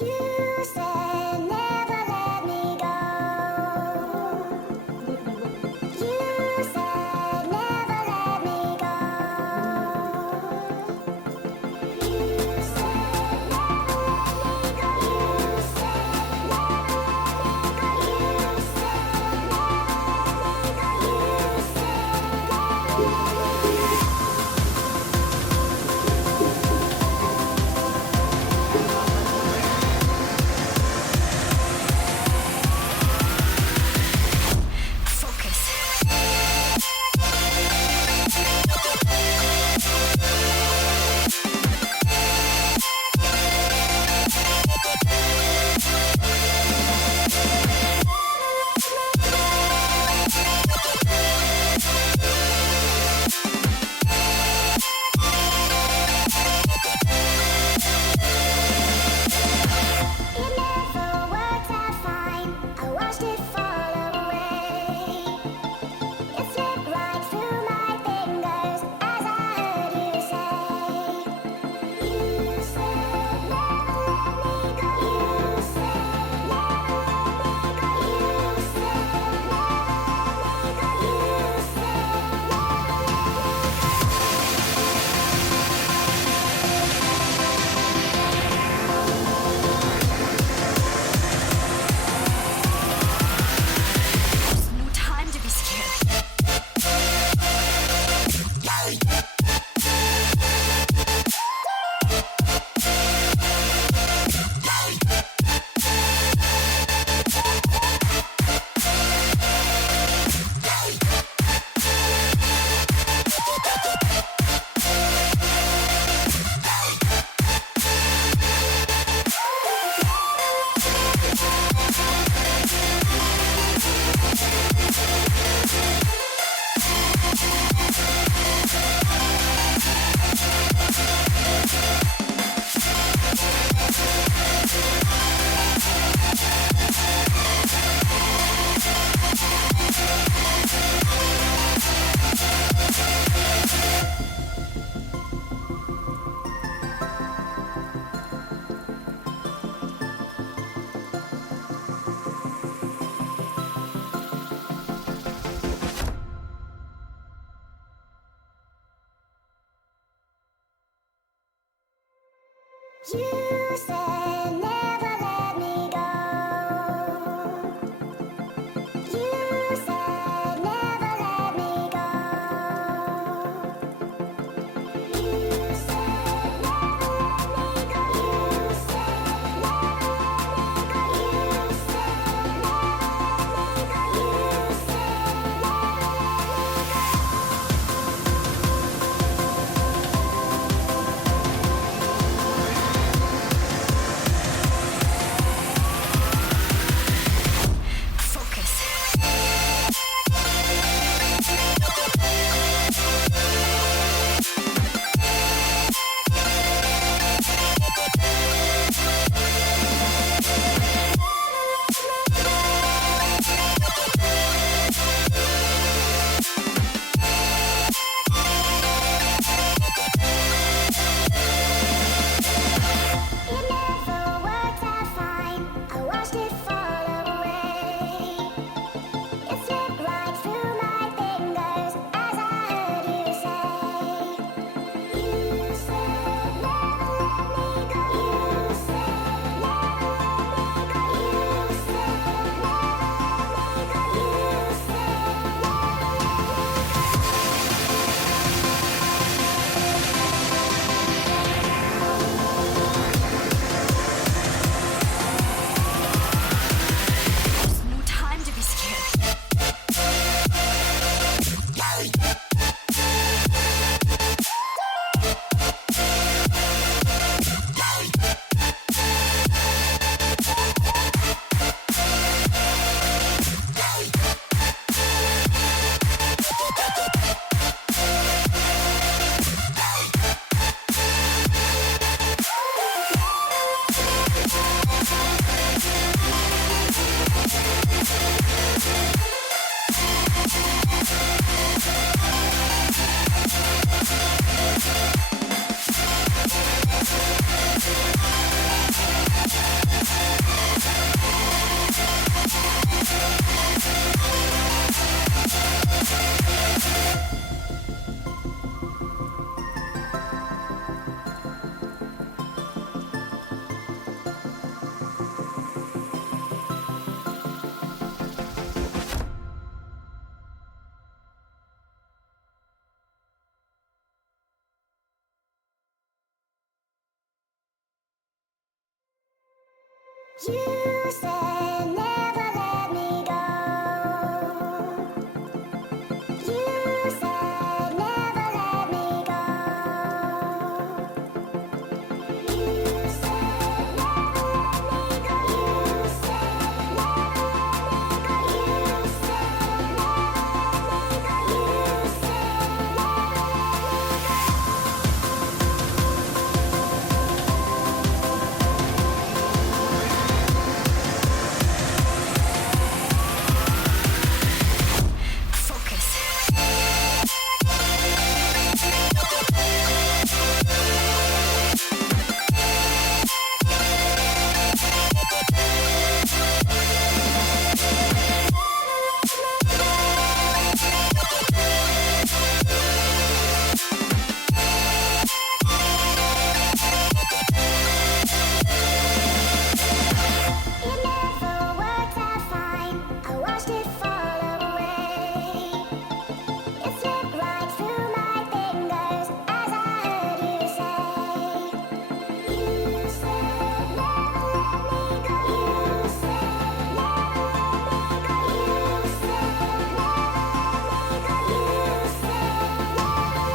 You said never let me go. You said never let me go. You said never let me go. You said never let me go. You said never let me go. You said never. It never worked out fine. I watched it fall away. It slipped right through my fingers as I heard you say. You said never let me go. You said never let me go. You said never let me go. You said No time to be scared. you said never let me go. You said never let me go. You said never let me go. You said never let me go. You said never let me go. You said never let me go. You said never let me go. You said never let me go. You said never let me go. You said never let me go. You said never let me go. You said never Focus. It never worked out fine. I watched it fall away. It slipped right through my fingers as I heard you say. You said never let me go. You said never let me go. You said never let me go. You said never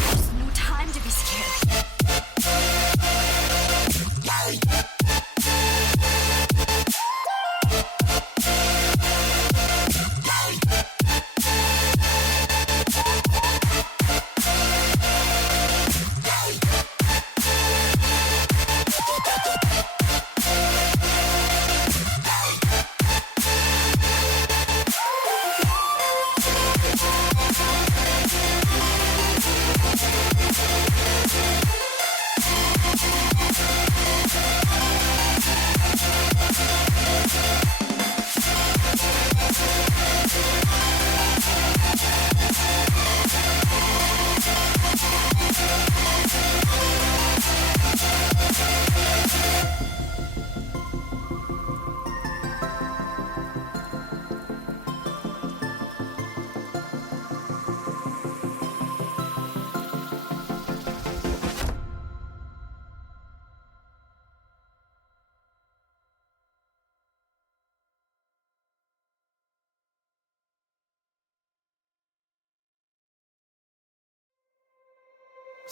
There's no time to be scared.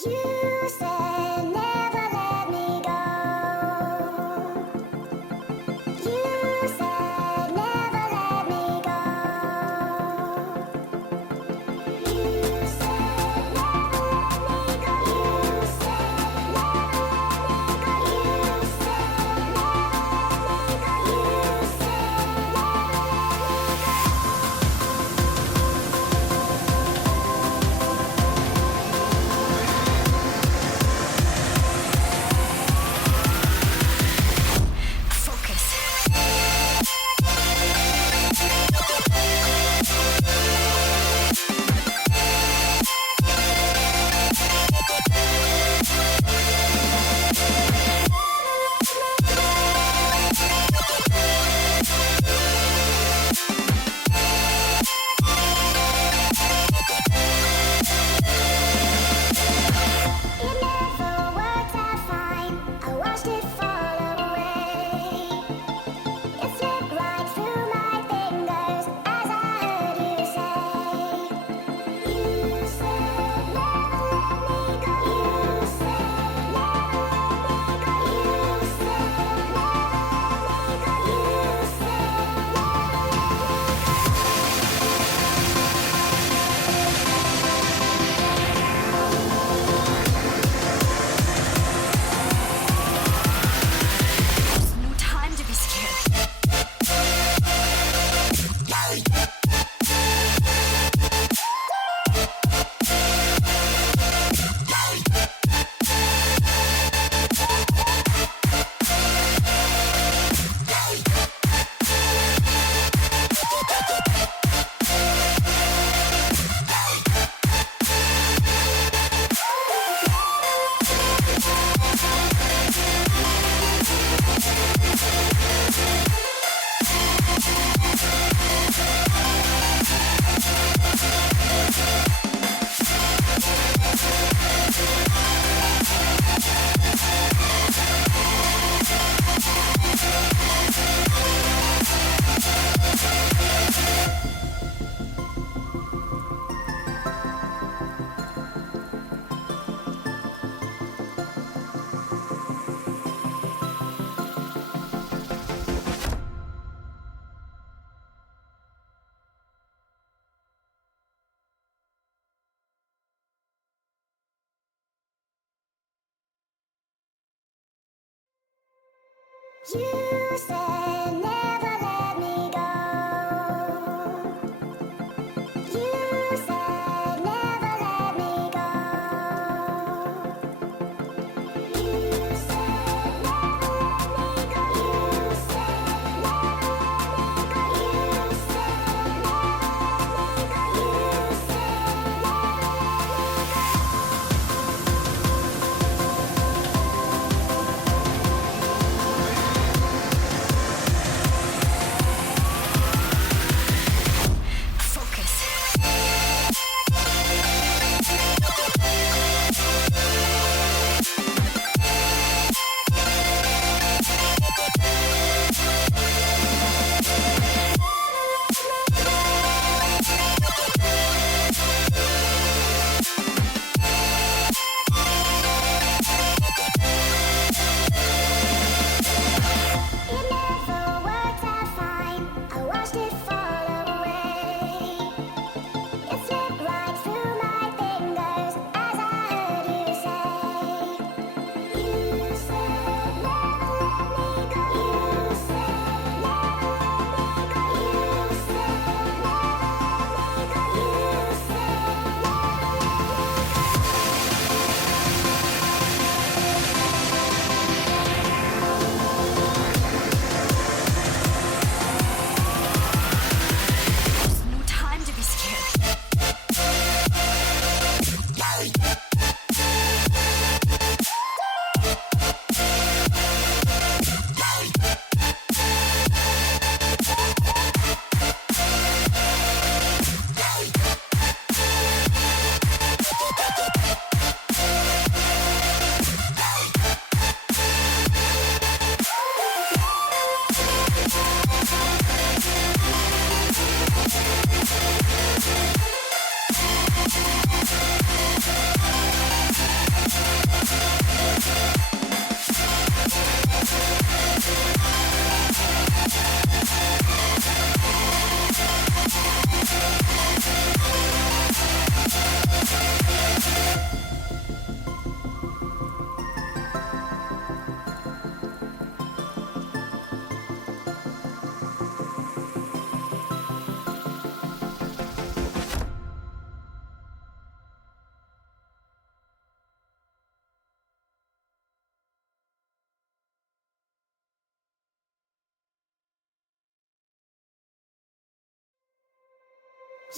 You said never let me go. You said never let me go. You said never let me go. You said never let me go. You said never let me go. You said never let me go. You said never let me go. You said never let me go. You said never let me go. You said never let me go. You said never let me go. You said it never worked out fine. I watched it fall away. It slipped right through my fingers as I heard you say. You said never let me go. You said never let me go. You said never let me go. You said There's no time to be scared.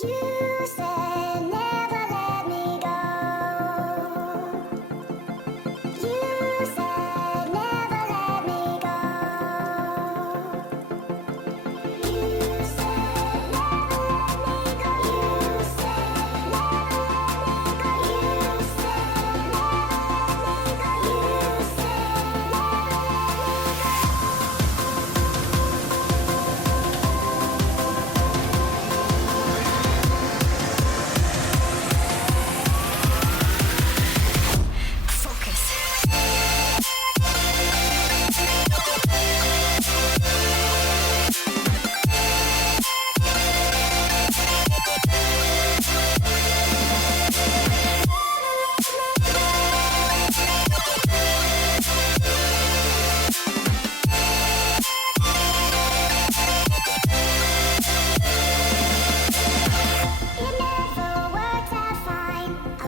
you said